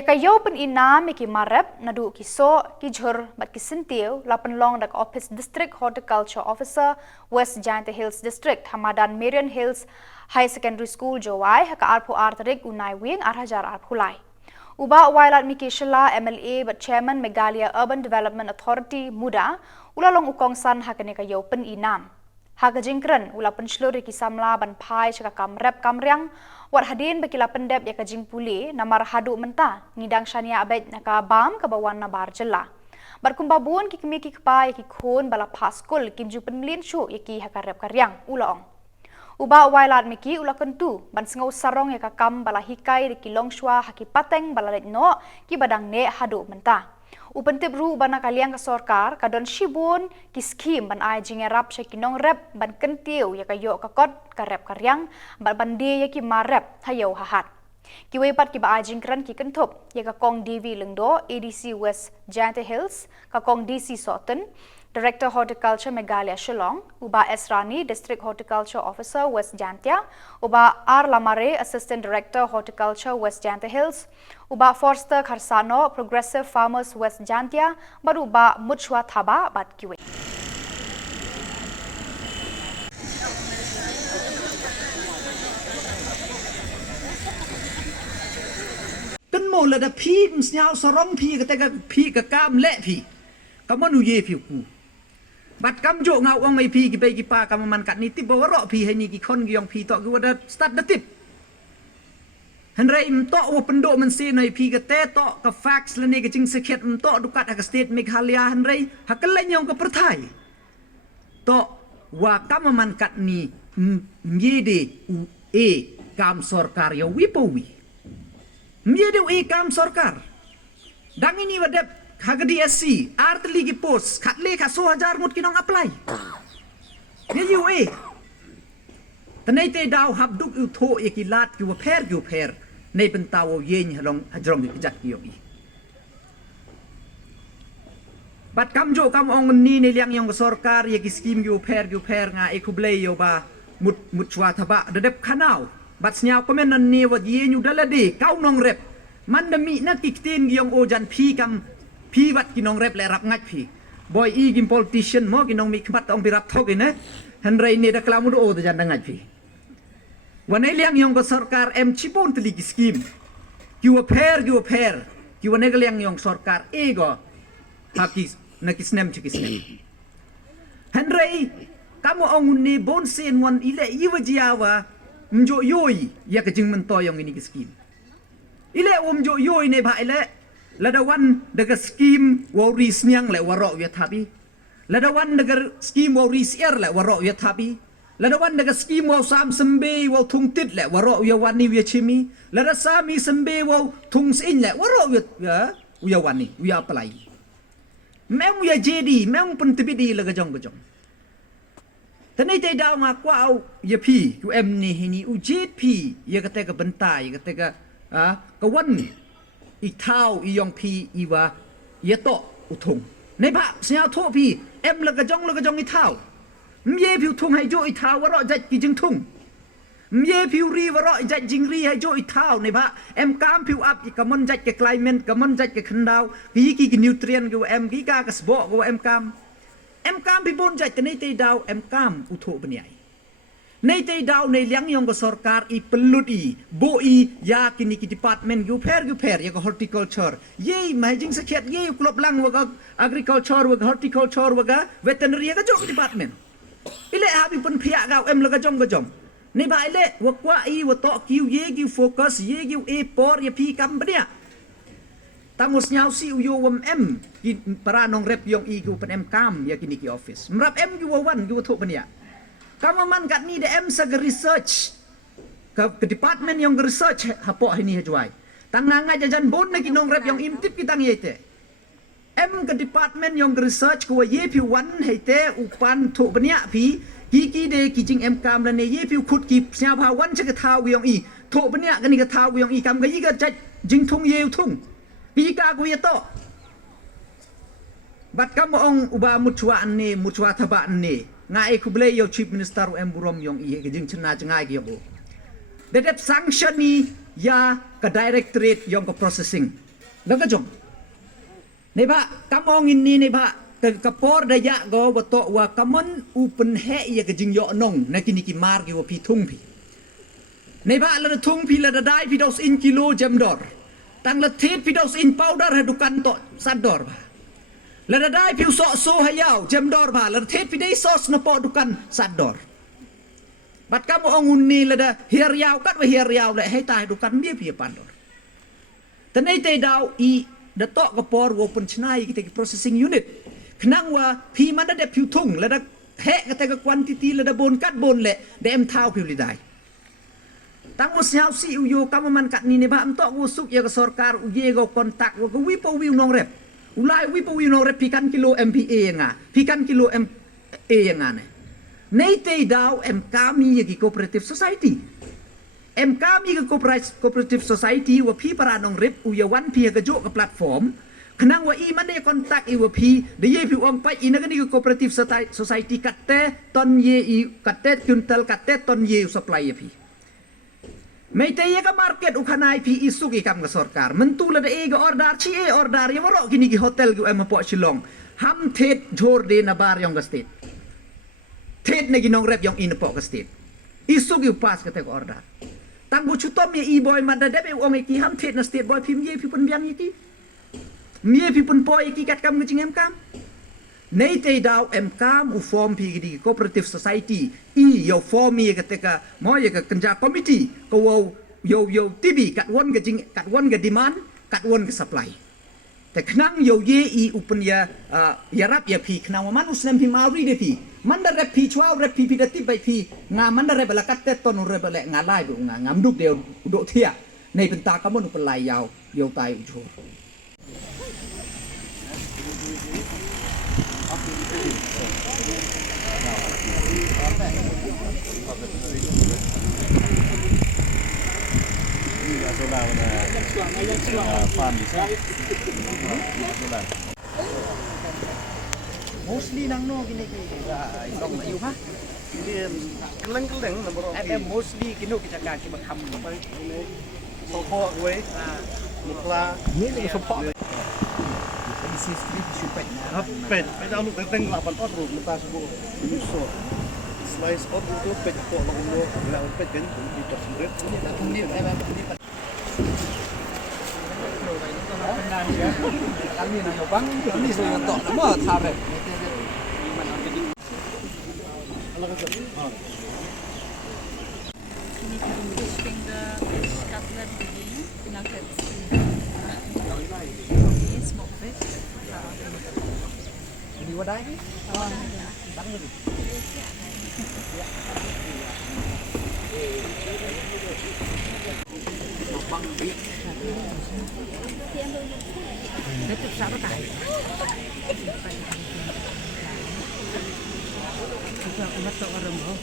Yakayo pen ina miki marep nadu kiso kijhur bat kisintiu lapan long dak office district horticulture officer West Giant Hills district Hamadan Marion Hills High Secondary School Jowai haka arpu artarik unai wing arhajar arpulai. Uba wailat miki shela MLA but chairman Megalia Urban Development Authority muda ulalong ukongsan hakane kayo pen inam. Haga jingkren ula pensluri kisamla ban pai chaka kamrep kamriang wat hadin bagi la pendep ya kajing puli namar hadu menta ngidang shania abet naka bam ke bawan na bar jela barkumbabun ki kimi ki pa ki khon bala paskul kimju penlin shu yaki hakarep karyang ulaong uba wailat miki ula kentu ban sengau sarong ya kam bala hikai di kilong shwa haki pateng bala no ki badang ne hadu menta Upentip ru bana kaliang ke sorkar kadon shibun ki skim ban ai jingerap shekinong rep ban kentiu ya kayo kakot karep karyang ban bandi ya ki marep hayo hahat ki wepat ki ba ai jingkran ki kentop ya ka kong DV lengdo ADC West Giant Hills ka kong DC Soton Director Horticulture Megalia Shillong, Uba Esrani, District Horticulture Officer West Jantia, Uba R. Lamare, Assistant Director Horticulture West Janta Hills, Uba Forster Karsano, Progressive Farmers West Jantia, baru Uba Muchwa Thaba Bat Kiwe. Kan mo la da phi msnyao sorong phi ka tega phi ka kam le phi. Kamu nuye phi ku. Bat kam jo ngau ang mai phi ki pe ki pa kam man kat ni tip bawa ro phi hai ni ki khon ki yong phi to ki wada start da tip. Han rai im to wo pendo man se noi phi ka te to ka fax le ne ka jing sekhet im to dukat ha ka state Meghalaya han rai ha ka le nyong ka prathai. To wa kam man kat ni mjede u e kam sarkar yo wi po wi. Mjede u e kam sarkar. Dang ini wada Hagadi SC, artli ki post, katle ka 100,000 mut kinong apply. Ye UA. Tanay te daw habduk u tho ye ki lat ki per nei pentawo yen halong hajrong ki jak yo i. Bat kamjo kam ong ni ne liang yong sarkar ye ki scheme ki per nga e kublay yo ba mut chwa thaba dedep khanau. Bat snyao komen nan ne wa ye nyu dalade kau nong rep. Mandami na kiktin yong ojan phi kam Pi wat kinong rep le rap ngat pi. Boy i gim politician mo kinong mi kmat ong pirap thok ine. Henry ne da klamu do da jan ngat pi. Wanai liang yong ko sarkar em chipon tli ki scheme. Kiwa per. Kiwa ne liang yong sarkar ego. Hakis na kisnem chikisnem. Henry kamu ong ne bon sen wan ile iwa jiawa mjo yoi ya ka jing mento yong ini ki scheme. Ile jo yoi ne ba ile Ladawan daga scheme wari snyang le warok ya thabi. Ladawan daga scheme wari siar le warok ya thabi. Ladawan daga scheme waw sam sembe waw thung tit le warok ya wani ya chimi. Lada sami sembe waw thung sin le warok ya wani ya apply. Mem ya JD mem pentibidi le gajong. Tanai tai daw nga kwa ya pi ku em ni hini u JP ya kata ka bentai ya kata ka wan Itau iyong pi iwa yeto utung. Nei ba siya to pi em la gajong itau. Mye piu tung hai jo itau waro jat ki jing tung. Mye piu ri waro jat jing ri hai jo itau nei ba em kam piu up ki kamon jat ke climate kamon jat ke khandau ki nutrient go em ki ka kasbo go em kam. Em kam pi bon jat nei te dau em kam utho bniai. Nei te daw nei liang yong ko sarkar i pelut i bo i ya kini ki department gu per ya ko horticulture ye mahjing sakhet ye klop lang wa agriculture wa horticulture wa veterinary ka jong department ile habi pun phia ga em la ga jong nei ba ile wa kwa i wa to kiu ye gi focus ye gi e por ye pi kam bnia tangos nyau si uyo wam em ki para nong rep yong i gu pen em kam ya kini ki office mrap em gu wan gu tho bnia Kamu man kat ni de em sa research ke department yang research hapo ini hajuai. Tanganga jajan bon na kinong rep yang imtip kitang yete. Em ke department yang research ko ye pi wan hete upan tho bania pi ki de kijing em kam la ne ye pi khut ki sia pha wan cha ka thau yang i tho bania ka ni ka thau yang i kam ga yi ga cha jing thung ye thung. Pi ka ko ye to. Bat kamu ong uba muchwa thaba ne. Ngai kublay yo chief minister em burom yong i ke jing chna ngai yo dedep sanction ni ya ka directorate yong ko processing แล้วก็จงในพระกำองอินนี้ในพระแต่กระปอร์ดายะก็ว่าโตว่ากำมันอุปนแห่ยกจิงยอนงในกินิกิมาร์กิว่าพี่ทุ่งพี่ในพระละทุ่งพี่ละได้พี่ดอสอินกิโลเจมดอร์ตั้งละเทศพี่ดอสอินพาวเดอร์ให้ดูกันโตสัดดอร์บ่าละได้พี่อุโสโซให้ยาวเจมดอร์บ่าละเทศพี่ได้ซอสนปอดูกันสัดดอร์บัดกำองอุนนี้ละได้เฮียยาวกัดว่าเฮียยาวเลยให้ตายดูกันเบี้ยพี่ปันดอร์แต่ในเตดาวอีเดตอกระปอร์ว่าเป็นชนัยกิจ processing unit ขณะว่าพี่มันได้ผิวทุ่งและได้แหะกันแต่กับควันตีและได้บนกัดบนแหละได้เอ็มเท้าผิวลิได้ตั้งว่าเสียวซีอุโยกำมันกัดนี่ในบ้านตอกว่าสุกยากสอร์การอุเยกคอนตักว่าก็วิปวิวนองเร็บอุไลวิปวิวนองเร็บพี่กันกิโล MPA ยังไงพี่กันกิโล MA ยังไงเนี่ยในเตดาว MK มีอย่างกี่ cooperative society MK มีกับ cooperative society ว่าพี่ปรานองเร็บอุยวันพี่กระโจกับแพลตฟอร์มขณะว่าอีมันได้คอนแทคอีว่าพี่ได้ยี่ผิวองไปอีนักนี่ก็ cooperative society กัดเตะตอนเยี่กัดเตะคุนเตลกัดเตะตอนเยี่ supply พี่ไม่แต่ยังก็ market อุคณายพี่อิสุกิกำกับสอร์การมันตู้ละได้เองก็ order ชี้order ยังว่ารอกินกี่ hotel กูมาปอชิลองฮัมเทศจอร์เดนบาร์ยองกับ state เทศในกินองเร็บยองอินปอกับ state อิสุกิpass ก็แต่ก็ order ตั้งบุชุต้มยี่ boy มันได้ไปองไอ้กี่ฮัมเทศใน state boy พิมพ์ยี่พี่ปุ่นยังยี่กี่มีพี่ปุ่นปอยกี่กัดกำกับจริงเอ็มกำในเตดาวเอ็มกำอุฟอร์มพี่กี่ cooperative society อียาวฟอร์มีกับแต่ก็มอยกับกันจาก committee ก็ว่าโยทีบีกัดวันกับจริงกัดวันกับ demand กัดวันกับ supply แต่ขณะโยเยอีอุปนิยารับยาพี่ขณะว่ามันอุสเลมพี่มารีเดพี่มันได้รับพี่ชัวร์รับพี่ดัดที่ไปพี่งามันได้รับละกัดแต่ต้นรับละงาไล่บุงามดุกเดียวโดเทียในเป็นตากำมันอุปลายยาวยาวตายอุโชmostly nang no gini dong ayu ha dia keleng-keleng nak berok ada mostly kino kita kan cuma kham sokok gue mukla ni ni support isi street supet na pet dah lu teng 8 ot ru muka subuh so slice ot itu pet ko lo lo la pet kan di top sendiri ni tak tunjuk ni kami nak bang ni saya tok nama tarek fish finger, fish cutlet begini, nuggets, smoked fish. Di wadai ni? Bang ni. Bang big. Tetap sama tak? Kita nak tak orang mau.